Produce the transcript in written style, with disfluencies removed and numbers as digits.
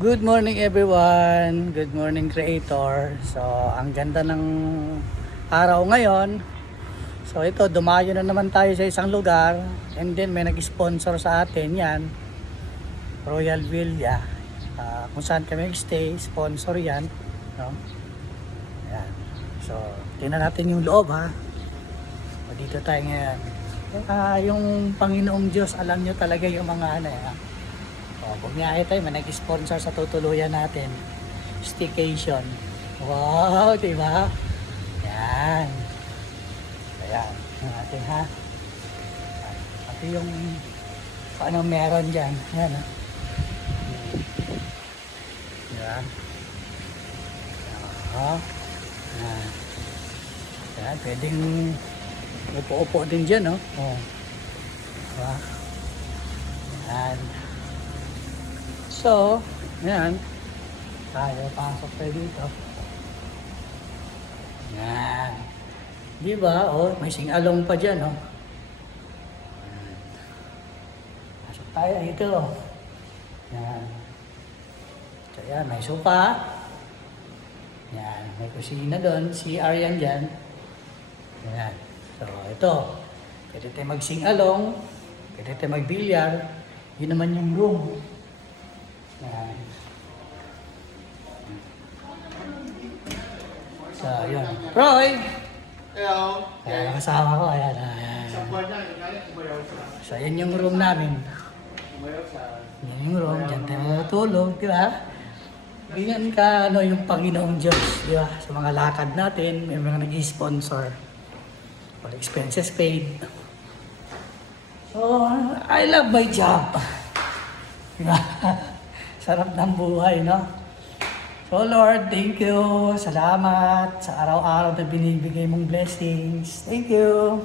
Good morning everyone. Good morning creator. So, ang ganda ng araw ngayon. So, ito dumayo na naman tayo sa isang lugar and then may nag-sponsor sa atin 'yan. Royal Villa. Kung saan kami stay, sponsor 'yan, no? Ayan. So, tingnan natin yung loob ha. O, dito tayo ngayon. Yung Panginoong Diyos, alam nyo talaga yung mga ano ha. O, bumiyahe tayo, may nag-sponsor sa tutuluyan natin. Staycation. Wow, diba? Yan. Ayan, natin ha. Ito yung paano meron dyan. Yan ha. Diba? Yan. Yan, pwedeng upo-upo din dyan, no? O. Diba? Yan. So, yan. Tayo, pasok tayo dito. Yan. Di ba? Oh, may singalong pa dyan, oh. Pasok tayo dito. Yan. So, yan. May sofa. Yan. May kusina doon. CR yan dyan. Yan. So, ito. Pwede tayo mag-singalong. Pwede tayo mag-bilyar. Yun naman yung room. Yan. So, yun. Roy! Hello. Ayan, kasama ko. Ayan, ayan. So, yan yung room namin. Yan yung room. Diyan tayo matutulog, di ba? Ganyan ka, ano, yung Panginoong Diyos, di ba? Sa mga lakad natin, may mga nag-sponsor. All expenses paid. So, I love my job. Di ba? Sarap ng buhay, no? So Lord, thank you. Salamat sa araw-araw na binibigay mong blessings. Thank you.